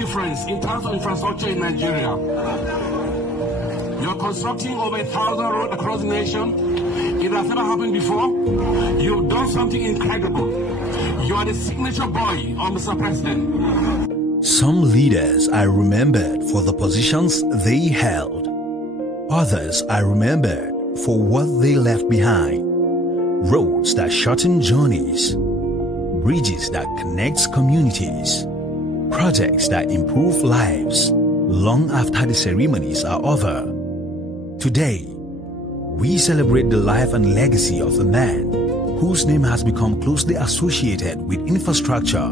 difference in terms of infrastructure in Nigeria. You're constructing over 1,000 roads across the nation. It has never happened before. You've done something incredible. You are the signature boy of Mr. President. Some leaders are remembered for the positions they held. Others are remembered for what they left behind. Roads that shorten journeys, bridges that connects communities, projects that improve lives long after the ceremonies are over. Today, we celebrate the life and legacy of a man whose name has become closely associated with infrastructure,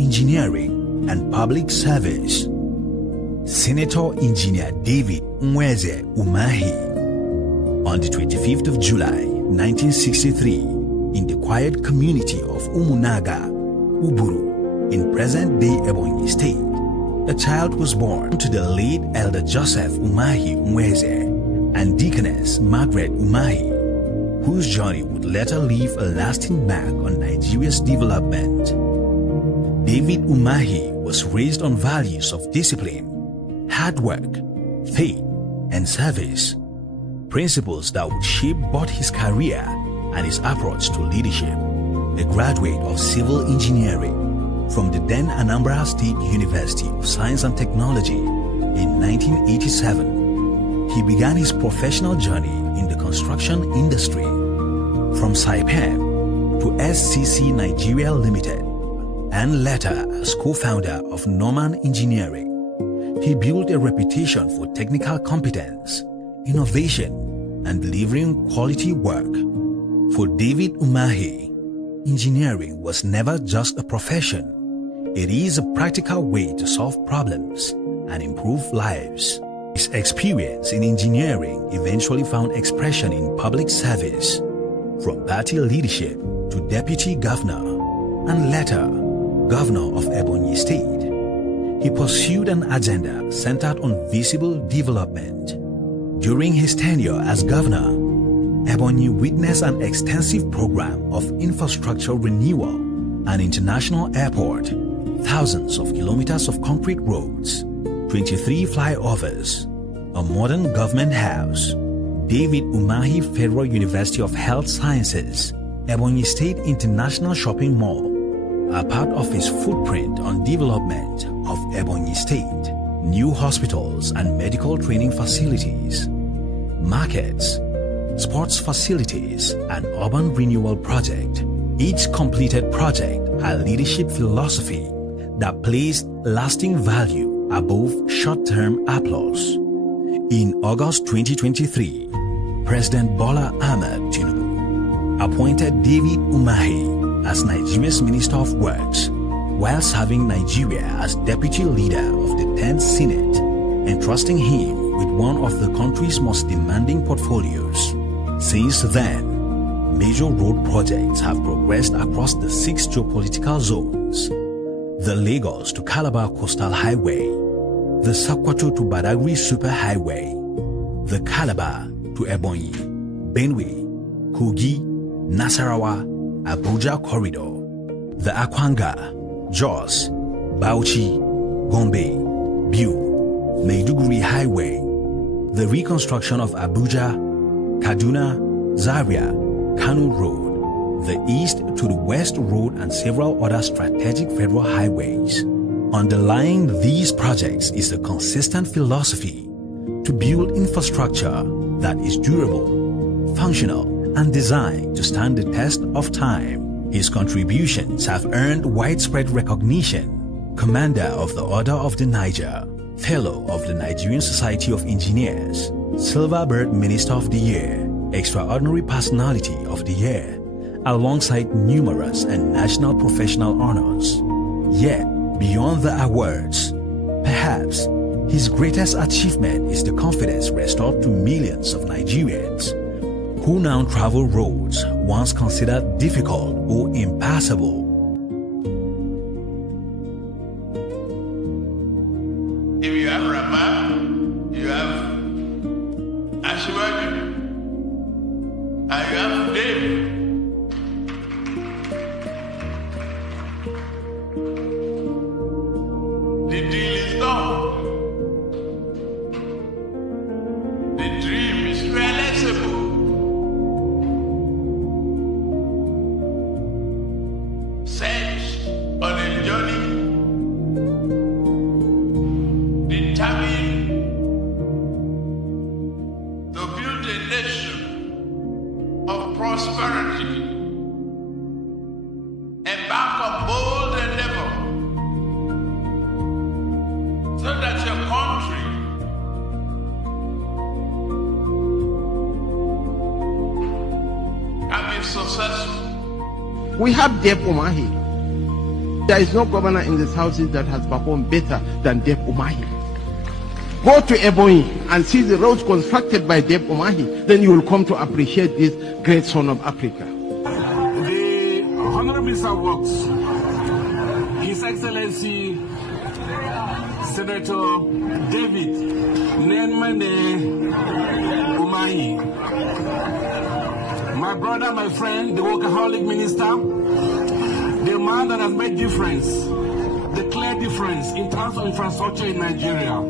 engineering, and public service. Senator Engineer David Nweze Umahi. On the 25th of July, 1963, in the quiet community of Umunaga, Uburu, in present-day Ebonyi State, a child was born to the late Elder Joseph Umahi Nweze and Deaconess Margaret Umahi, whose journey would later leave a lasting mark on Nigeria's development. David Umahi was raised on values of discipline, hard work, faith, and service, principles that would shape both his career and his approach to leadership. A graduate of civil engineering from the then Anambra State University of Science and Technology in 1987, he began his professional journey in the construction industry. From Saipem to SCC Nigeria Limited, and later as co-founder of Norman Engineering, he built a reputation for technical competence, innovation, and delivering quality work. For David Umahi, engineering was never just a profession. It is a practical way to solve problems and improve lives. His experience in engineering eventually found expression in public service, from party leadership to deputy governor, and later, Governor of Ebonyi State. He pursued an agenda centered on visible development. During his tenure as governor, Ebonyi witnessed an extensive program of infrastructure renewal, an international airport, thousands of kilometers of concrete roads, 23 flyovers, a modern government house, David Umahi Federal University of Health Sciences, Ebonyi State International Shopping Mall are part of his footprint on development of Ebonyi State, new hospitals and medical training facilities, markets, sports facilities, and urban renewal project. Each completed project a leadership philosophy that placed lasting value above short-term applause. In August 2023, President Bola Ahmed Tinubu appointed David Umahi as Nigeria's Minister of Works, while serving Nigeria as Deputy Leader of the 10th Senate, entrusting him with one of the country's most demanding portfolios. Since then, major road projects have progressed across the 6 geopolitical zones: the Lagos to Calabar Coastal Highway, the Sokoto to Badagry Superhighway, the Calabar to Ebonyi, Benue, Kogi, Nasarawa, Abuja Corridor, the Akwanga, Jos, Bauchi, Gombe, Biu, Maiduguri Highway, the reconstruction of Abuja, Kaduna, Zaria, Kano Road, the East to the West Road, and several other strategic federal highways. Underlying these projects is a consistent philosophy to build infrastructure that is durable, functional, and designed to stand the test of time. His contributions have earned widespread recognition: Commander of the Order of the Niger, Fellow of the Nigerian Society of Engineers, Silverbird Minister of the Year, Extraordinary Personality of the Year, alongside numerous and national professional honors. Yet, beyond the awards, perhaps his greatest achievement is the confidence restored to millions of Nigerians who now travel roads once considered difficult or impassable. If you have Rama, you have Ashwadi, and you have David. The deal is done. The dream is realizable. Set on a journey, determined to build a nation of prosperity, embark on bold endeavor, so that your country can be successful. We have Nweze Umahi. There is no governor in this house that has performed better than Nweze Umahi. Go to Ebonyi and see the roads constructed by Nweze Umahi. Then you will come to appreciate this great son of Africa. The Honourable Minister of Works, His Excellency Senator David Nweze Umahi, my brother, my friend, the workaholic minister, the man that has made difference, the clear difference in terms of infrastructure in Nigeria.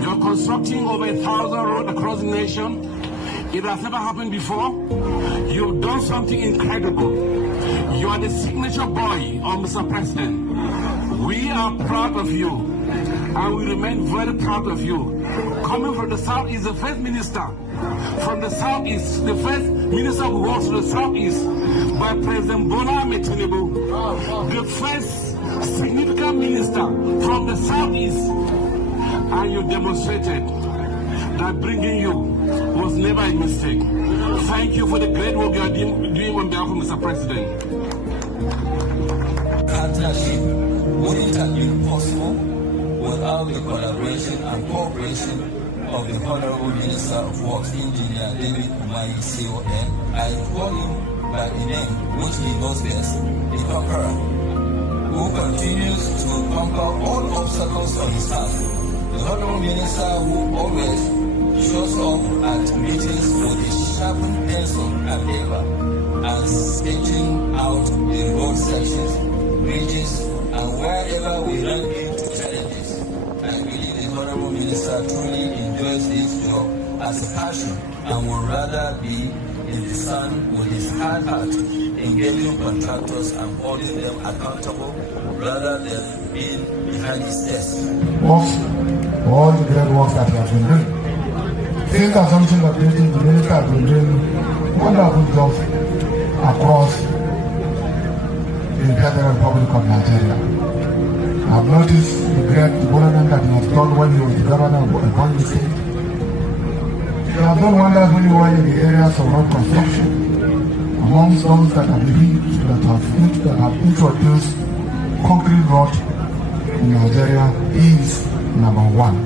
You're constructing over 1,000 roads across the nation. It has never happened before. You've done something incredible. You are the signature boy of Mr. President. We are proud of you, and we remain very proud of you. Coming from the Southeast, the first minister from the Southeast, the first minister who works for the Southeast by President Bola Ahmed Tinubu, the first significant minister from the Southeast, and you demonstrated that bringing you was never a mistake. Thank you for the great work you are doing on behalf of Mr. President. Partnership wouldn't have been possible without the collaboration and cooperation of the Honourable Minister of Works, Engineer David Umahi, CON. I call him by the name which he knows best, the Conqueror, who continues to conquer all obstacles on his path. The Honourable Minister who always shows up at meetings with a sharpened pencil and paper and sketching out the road sections, bridges, and wherever we run into challenges. I believe the Honourable Minister truly enjoys this job as a passion and would rather be in the sun with his hard heart, engaging contractors and holding them accountable rather than being behind his desk. Works for all the great works that he has been doing. Since the assumption of duty, the minister has been doing wonderful jobs across the Federal Republic of Nigeria. I've noticed the great development that he has done when he was the Governor of Ebonyi State. He has done wonderfully well in the areas of road construction, amongst those that have introduced concrete road in Nigeria. He is number one.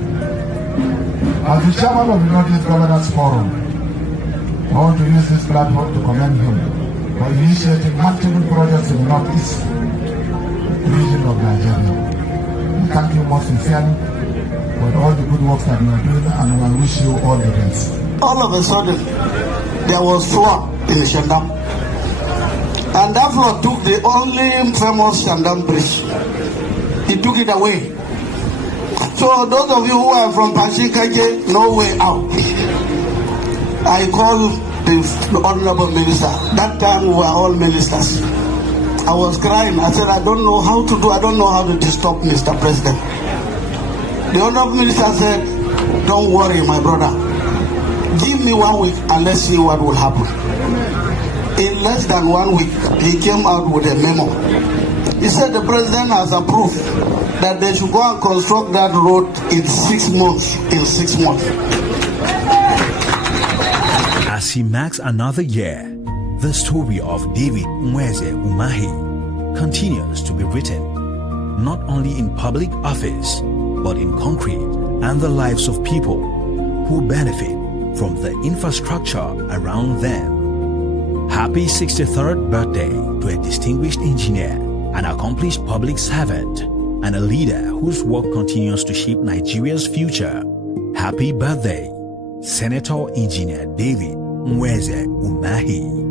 As the chairman of the Northeast Governors Forum, I want to use this platform to commend him for initiating multiple projects in the Northeast region of Nigeria. I thank you most sincerely for all the good work that you are doing, and I wish you all the best. All of a sudden, there was flood in Shandam. And that flood took the only famous Shandam bridge. He took it away. So those of you who are from Pashikaje, no way out. I called the Honourable Minister. That time we were all ministers. I was crying. I said, I don't know how to do, I don't know how to disturb Mr. President. The Honourable Minister said, don't worry, my brother. Give me 1 week and let's see what will happen. In less than 1 week, he came out with a memo. He said the president has approved that they should go and construct that road in 6 months. In 6 months. As he marks another year, the story of David Nweze Umahi continues to be written, not only in public office, but in concrete and the lives of people who benefit from the infrastructure around them. Happy 63rd birthday to a distinguished engineer, an accomplished public servant, and a leader whose work continues to shape Nigeria's future. Happy birthday, Senator Engineer David Nweze Umahi.